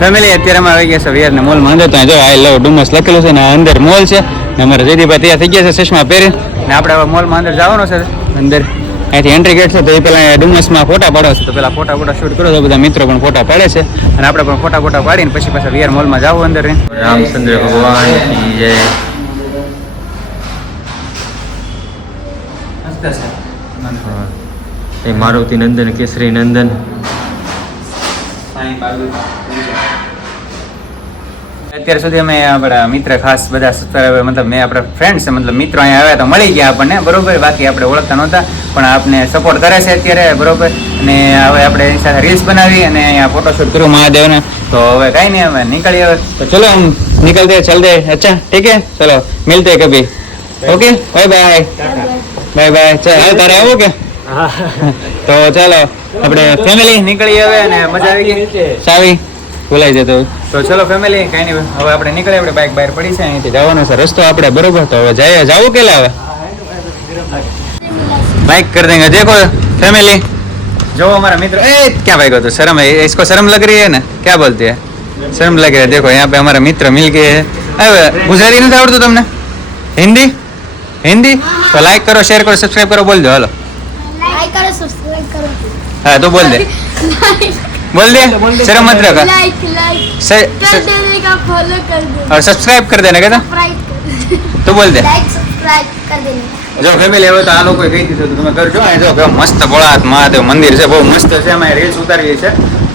Family અત્યારે અમે આવી ગયા છે વિયર ને મોલમાં અંદર ત્યાં જો આઈ લવ ડુમસ લખેલું છે ને અંદર મોલ છે. ને અમારા જયદીપભાઈ તૈયાર થઈ ગયા છે ચશ્મા પહેરી ને આપણે હવે મોલમાં અંદર જવાનું છે. અંદર. અહીંથી એન્ટ્રી ગેટ છે તો એ પહેલાં ડુમસમાં ફોટા પાડો છે. તો પેલા ફોટા ફોટા શૂટ કરો તો બધા મિત્રો પણ ફોટા પાડે છે. અને આપણે પણ ફોટા ફોટા પાડીને પછી પાછા વિયર મોલમાં જવું અંદર. રામચંદ્ર ભગવાન કી જય. એ મારુતિ નંદન કેસરી નંદન. અત્યાર સુધી અમે આપણા મિત્ર ખાસ બધા મતલબ મેં આપણા ફ્રેન્ડ્સ મતલબ મિત્રો અહીંયા આવ્યા તો મળી ગયા આપણને બરોબર? બાકી આપણે ઓળખતા નહોતા પણ આપને સપોર્ટ કરે છે અત્યારે બરોબર? અને હવે આપણે એની સાથે રીલ્સ બનાવી અને અહીંયા ફોટોશૂટ કર્યું મહાદેવને. તો હવે કાંઈ નહીં હવે નીકળી હવે. તો ચલો હમ નીકળતે ચલતે અચ્છા ઠીક હે ચલો મિલતે કભી okay? Bye bye. Bye bye. ચાલ તારે આવું કે? તો ચાલો આપણે ફેમિલી નીકળી હવે અને મજા આવી ગઈ. સાવી. ભૂલાઈ જતો તો ચલો ફેમિલી કઈ નહીં હવે આપણે નીકળે આપણે બાઈક બહાર પડી છે અહીંથી જવાનો છે રસ્તો આપણે બરોબર તો હવે જાય જવું કે લાવે બાઈક કરી દેંગે દેખો ફેમિલી જો અમારા મિત્ર એ क्या ભાઈ को तो शर्म है इसको शर्म लग रही है ना क्या बोलते हैं शर्म लग रही है देखो यहाँ पे हमारा मित्र मिल गए है अब गुजराती नहीं તમને હિન્દી હિન્દી તો લાઈક કરો શેર કરો સબસ્ક્રાઇબ કરો બોલ દો હાલો લાઈક કરો સબસ્ક્રાઇબ કરો હા તો બોલ દે बोल दे शर्म मत रखा लाइक लाइक से- कर से- देने का फॉलो कर दो और सब्सक्राइब कर देना कहता सब्सक्राइब तो बोल दे लाइक सब्सक्राइब कर देने જો ફેમિલી હવે તો આ લોકોએ કહી દીધું તો તમે કરજો અહીં જો કેવું મસ્ત ભોળાનાથ મહાદેવ મંદિર છે બહુ મસ્ત છે અમે રીલ્સ ઉતારીએ છે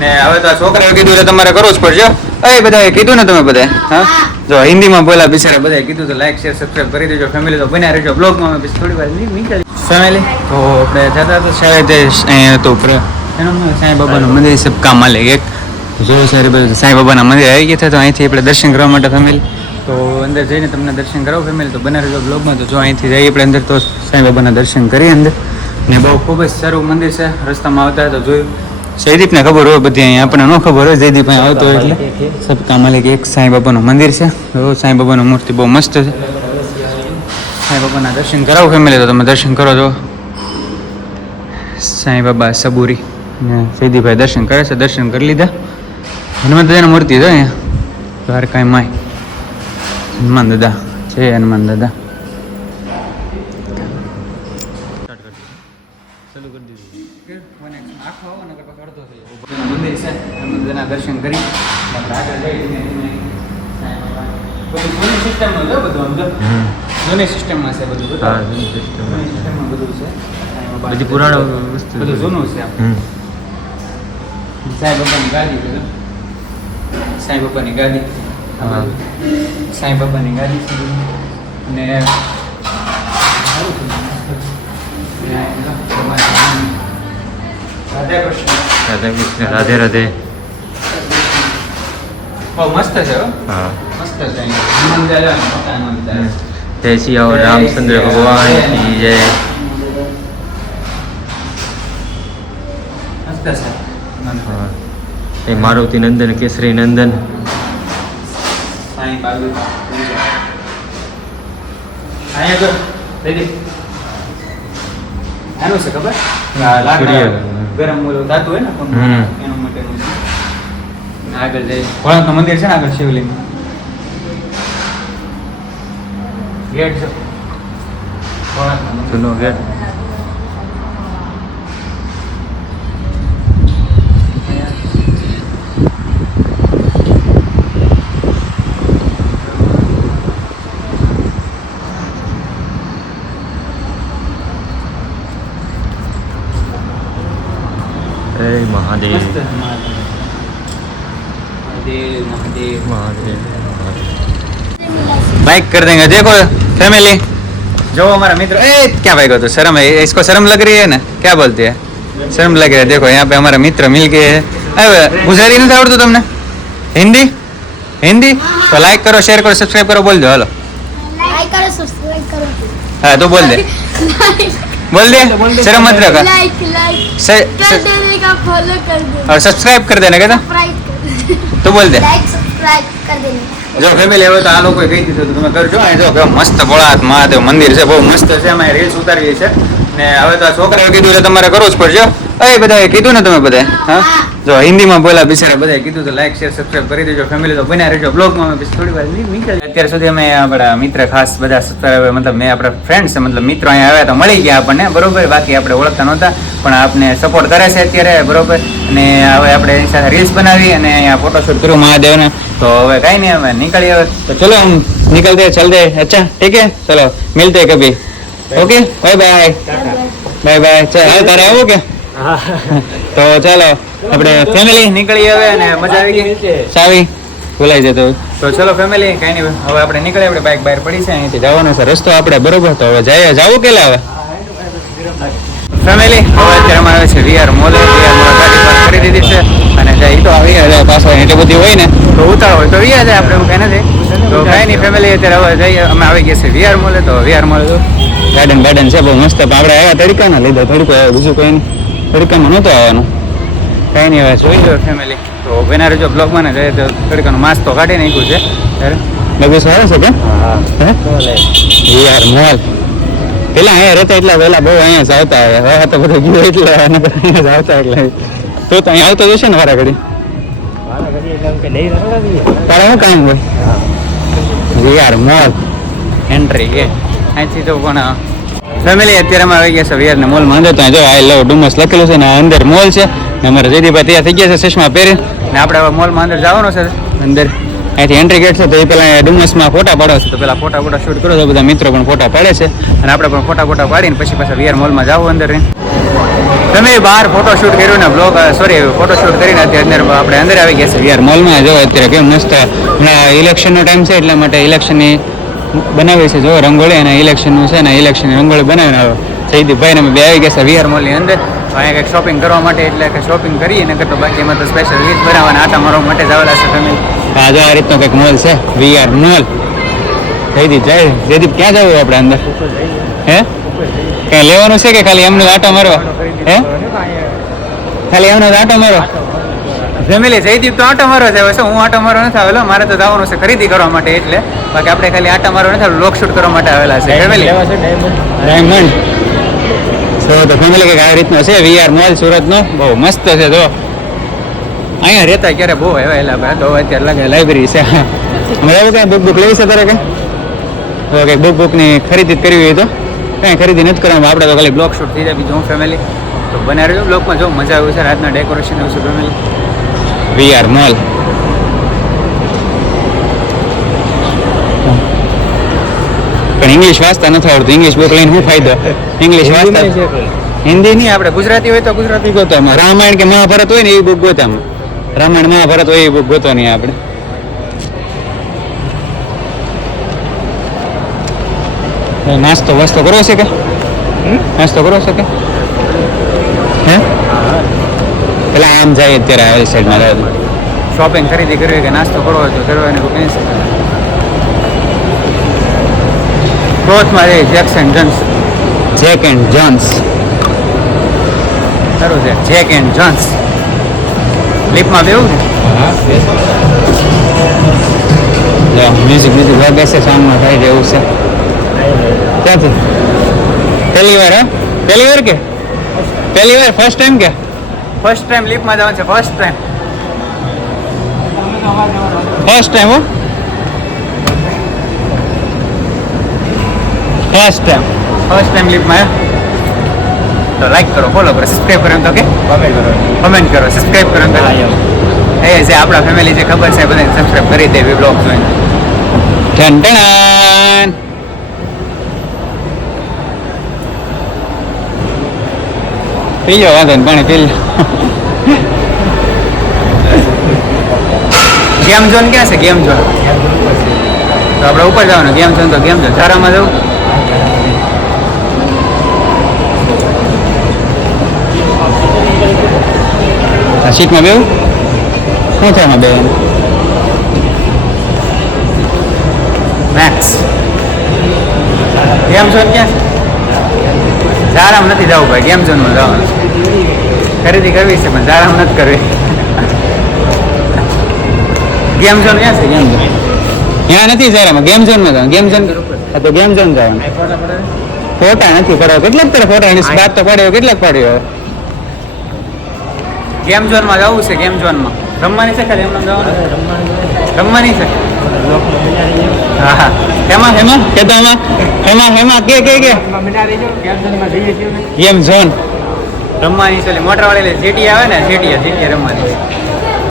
ને હવે તો આ છોકરાએ કીધું છે તમારે કરવું જ પડશે એ બધાએ કીધું ને તમે બધાએ હા જો હિન્દીમાં બોલા બિચારા બધાએ કીધું તો લાઈક શેર સબસ્ક્રાઇબ કરી દેજો ફેમિલી તો બન્યા રહેજો બ્લોગમાં અમે પછી થોડી વાર ની- નીકળી ફેમિલી તો આપણે જતા તો શાયદ એ અહીંયા તો ઉપર એનું નામ સાંઈ બાબાનું મંદિર સબકા માલે એક. જોયું બધું સાંઈ બાબાના મંદિર આવી ગયા છે, તો અહીંથી આપણે દર્શન કરવા માટે ફેમિલી તો અંદર જઈને તમને દર્શન કરાવો ફેમિલી તો બના રહેજો બ્લોગમાં તો જો અહીંથી જઈએ આપણે અંદર, તો સાંઈ બાબાના દર્શન કરીએ અંદર. ને બહુ ખૂબ જ સારું મંદિર છે, રસ્તામાં આવતા તો જોયું. જયદીપને ખબર હોય બધી અહીંયા, આપણને ન ખબર હોય જયદીપ અહીંયા આવતો એટલે. સબકા માલિક એક, સાંઈ બાબાનું મંદિર છે. તો સાંઈ બાબાની મૂર્તિ બહુ મસ્ત છે. સાંઈ બાબાના દર્શન કરાવો ફેમિલી તો તમે દર્શન કરો જો સાંઈ બાબા સબુરી. ને જયદીપભાઈ દર્શન કરે છે દર્શન કરી લીધા. હનુમાન દાદાની મૂર્તિ છે અહીંયા. દ્વારકા માય. હનુમાન દાદા જય હનુમાન દાદા દર્શન કરી. જૂની છે સિસ્ટમમાં છે બધું છે. છે. બધી પુરાણો વસ્તુ બધું જૂનું છે. આમ. સાંઈ બાબાની ગાદી છે જો. સાંઈ બાબાની ગાદી આ સાંઈ બાબાની ગાદી છે અને રાધે કૃષ્ણ રાધે કૃષ્ણ રાધે રાધે મસ્ત છે હો. હા મસ્ત છે. જય સિયાઓ રામચંદ્ર ભગવાન કી જય મસ્ત છે. એ મારુતિ નંદન કેસરી નંદન. મંદિર છે ને આગળ શિવલિંગ. ગેટ છે. જૂનો ગેટ. महादेव महादेव महादेव बाइक कर देंगे देखो फैमिली जो हमारा मित्र ए क्या भाई तो शर्म है? इसको शर्म लग रही है ना? क्या बोलती है? शर्म लग रहा है। देखो यहाँ पे हमारा मित्र मिल गए है। अरे गुजारी नहीं था उर्दू तो तुमने? हिंदी? हिंदी? तो लाइक करो शेयर करो सब्सक्राइब करो बोल दो हेलो लाइक करो सब्सक्राइब करो। हाँ तो बोल दे। बोल दे। शर्म मत रखा। लाइक लाइक से, कर से, देने का फॉलो कर दो और सब्सक्राइब कर देना कहता सब्सक्राइब तो बोल दे लाइक सब्सक्राइब कर देने જો ફેમિલી હવે તો આ લોકોએ કહી દીધું તો તમે કરજો અહીં જો કેવું મસ્ત ભોળાનાથ મહાદેવ મંદિર છે બહુ મસ્ત છે અમે રીલ્સ ઉતારીએ છે ને હવે તો આ છોકરાએ કીધું એટલે તમારે કરવું જ પડશે એ બધા કીધું ને તમે બધા હા? જો હિન્દીમાં બોલા બિચારા બધાએ કીધું તો લાઈક શેર સબસ્ક્રાઇબ કરી દેજો ફેમિલી તો બન્યા રહેજો. બ્લોગમાં અમે થોડી વાર નીકળી અત્યાર સુધી અમે આપણા મિત્ર ખાસ બધા સબસ્ક્રાઇબર મતલબ મેં આપણા ફ્રેન્ડ્સ મતલબ મિત્રો અહીંયા આવ્યા તો મળી ગયા આપણને બરોબર? બાકી આપણે ઓળખતા નહોતા પણ આપને સપોર્ટ કરે છે અત્યારે બરોબર? અને હવે આપણે એની સાથે રીલ્સ બનાવી અને અહીંયા ફોટોશૂટ કર્યું મહાદેવને. તો હવે કઈ નહીં હવે નીકળી હવે. તો ચલો હમ નીકળતે ચલતે અચ્છા ઠીક હે ચલો મિલતે કભી. Okay bye bye bye bye ચાલ તારે આવો કે? તો ચાલો, આપણે ફેમિલી નીકળી હવે અને મજા આવી ગઈ. ચાવી ભૂલાઈ જતો તો ચલો ફેમિલી કઈ નહીં, હવે આપણે નીકળીએ, આપણે બાઇક બહાર પડી છે, અહીંથી જવાનો છે. રસ્તો આપણે બરોબર તો હવે જઈએ. જાવું કે હવે ફેમિલી હવે અત્યારે અમારે આવે છે વીઆર મોલે, વીઆર ગાડી પાર્ક કરી દીધી છે અને જાય તો આવી જાય, પાછો એટલી બધી હોય ને, તો ઉતાળ હોય, તો વીઆર જાય, આપણે એવું કઈ નથી. તો કઈ નહીં ફેમિલી અત્યારે હવે જઈએ. અમે આવી ગયા છે વીઆર મોલે, તો વીઆર મોલે ગાર્ડન ગાર્ડન છે, બહુ મસ્ત. પણ આપણે આવ્યા તડકાના લીધે, તડકો આવ્યો, બીજું કોઈ નહીં. તડકામાં નહોતું આવવાનું. કઈ નહીં હવે જોઈ લો ફેમિલી તો બેના જો બ્લોગમાં ને જાય તો તડકાનું માસ્ક તો કાઢી નાખ્યું છે. ત્યારે સારું છે કે? યાર મોલ. પેલા અહીંયા રહેતા એટલા વહેલા બહુ અહીંયા જ આવતા હવે હવે તો બધું ગયું એટલે અહીંયા જ આવતા એટલે. તો તો અહીંયા આવતો જશે ને વારા ઘડી તારે શું કામ હોય? યાર મોલ. એન્ટ્રી કે. અહીંથી તો પણ ફેમિલી અત્યારે અમે આવી ગયા છે વિયર ને મોલમાં અંદર ત્યાં જો આઈ લવ ડુમસ લખેલું છે ને અંદર મોલ છે. ને અમારા જયદીભાઈ તૈયાર થઈ ગયા છે ચશ્મા પહેરી ને આપણે હવે મોલમાં અંદર જવાનું છે અંદર. અહીંથી એન્ટ્રી ગેટ છે તો એ પેલા ડુમસમાં ફોટા પાડો છે. તો પેલા ફોટા ફોટા શૂટ કરો તો બધા મિત્રો પણ ફોટા પાડે છે. અને આપણે પણ ફોટા ફોટા પાડીને પછી પાછા વિયર મોલમાં જાવ અંદર. તમે બહાર ફોટો શૂટ કર્યું ને બ્લોગ સોરી ફોટો શૂટ કરીને અત્યારે અંદર આપણે અંદર આવી ગયા છે વિયાર મોલમાં જો અત્યારે કેમ મસ્ત, હમણાં ઇલેક્શનનો ટાઈમ છે, એટલા માટે ઇલેક્શનની બનાવી છે. જો રંગોળી અને ઇલેક્શનનું છે ને ઇલેક્શનની રંગોળી બનાવીને આવ્યો જયદીપભાઈ ને અમે બે આવી ગયા છે વિહાર મોલની અંદર. અહીંયા કંઈક શોપિંગ કરવા માટે એટલે કે શોપિંગ કરીએ ને કરતો બાકી એમાં તો સ્પેશિયલ ઈદ બનાવવાના આટા મારવા માટે જ આવેલા છે તમે આજે આ રીતનો કંઈક મોલ છે વીઆર મોલ જયદીપ, જાય જયદીપ, ક્યાં જવું આપણે અંદર? હે? કઈ લેવાનું છે કે ખાલી એમને આટા મારવા? હે? ખાલી એમને આટા મારો ફેમિલી જયદીપ તો આટો મારો છે છે. હું આટો મારો નથી આવેલો. મારે તો જવાનું છે ખરીદી કરવા માટે એટલે. બાકી આપણે ખાલી આટા મારો નથી લોક શૂટ કરવા માટે આવેલા છે. ફેમિલી ડાયમંડ તો તો ફેમિલી કંઈક આ રીતનો છે. વીઆર મોલ સુરતનો. બહુ મસ્ત છે તો અહીંયા રહેતા ક્યારે બહુ આવેલા ભાઈ. તો અત્યારે લાગે લાઇબ્રેરી છે. એવું કઈ બુક બુક લેવી છે તારે કઈ? તો કંઈક બુક બુકની ખરીદી કરવી હોય તો. કાંઈ ખરીદી નથી કરવાનું આપણે તો ખાલી બ્લોક શૂટ થઈ જાય. બીજું ફેમિલી તો બનાવી રહેજો બ્લોકમાં જો મજા આવ્યું છે. રાતના ડેકોરેશન એવું છે ફેમિલી વીઆર મોલ પણ ઇંગ્લિશ વાંચતા નથી આવડતું. ઇંગ્લિશ બુક લઈને શું ફાયદો? ઇંગ્લિશ વાંચતા હિન્દી નહીં આપણે. ગુજરાતી હોય તો ગુજરાતી ગોતો આમાં. રામાયણ કે મહાભારત હોય ને એ બુક ગોતો રામાયણ મહાભારત હોય એ બુક ગોતો નહીં આપણે. નાસ્તો વાસ્તો કરો છે કે? નાસ્તો કરો છે કે? હે? પેલા આમ જાય અત્યારે આવી સાઈડમાં જાય શોપિંગ ખરીદી કરવી કે નાસ્તો કરવો હોય તો કરવાની કોઈ કઈ ક્લોથમાં જઈ Jacks and Jones Jack and Jones સારું છે જેક એન્ડ જોન્સ લિપમાં બેવું ને મ્યુઝિક મ્યુઝિક વાગે છે સામમાં થાય જેવું છે. ક્યાંથી? પહેલી વાર હા? પહેલી વાર કે? પહેલી વાર ફર્સ્ટ ટાઈમ કે? ફર્સ્ટ ટાઈમ લિફ્ટમાં જવાનું છે ફર્સ્ટ ટાઈમ ફર્સ્ટ ટાઈમ હો. ફર્સ્ટ ટાઈમ ફર્સ્ટ ટાઈમ લિફ્ટમાં તો લાઈક કરો ફોલો કરો સબસ્ક્રાઈબ કરો એમ તો કે? કમેન્ટ કરો. સબસ્ક્રાઈબ કરો એમ તો એ જે આપણા ફેમિલી જે ખબર છે બધાને સબસ્ક્રાઈબ કરી દે બ્લોગ જોઈને. ટન ટન પી જાઓ વાંધો ને પાણી પી ગેમ ઝોન ક્યાં છે? Game zone. તો આપણે ઉપર જવાનું, ગેમ ઝોન તો ગેમ ઝોન. સારામાં જવું? સીટમાં બેવું શું થાય બે? મેક્સ ગેમ ઝોન ક્યાં છે? ઝારામ નથી જવું ભાઈ ગેમ ઝોનમાં જવાનું ખરીદી કરવી છે પણ ઝારામ નથી કરવી. ગેમ ઝોન ક્યાં છે ગેમ ઝોન? ત્યાં નથી ઝારામાં ગેમ ઝોનમાં જવાનું ગેમ ઝોન તો ગેમ ઝોન જવાનું. ફોટા નથી પડ્યો કેટલાક તારે ફોટા એની બાદ તો પડ્યો કેટલાક પડ્યો. ગેમ ઝોનમાં જવું છે ગેમ ઝોનમાં. રમવાની છે ખાલી એમને જવાનું? રમવાની છે. હેમાં હેમાં કે તો એમાં હેમાં હેમાં કે કે કે? Game zone. રમવાની છે મોટર વાળી જેટી આવે ને જેટી જેટી રમવાની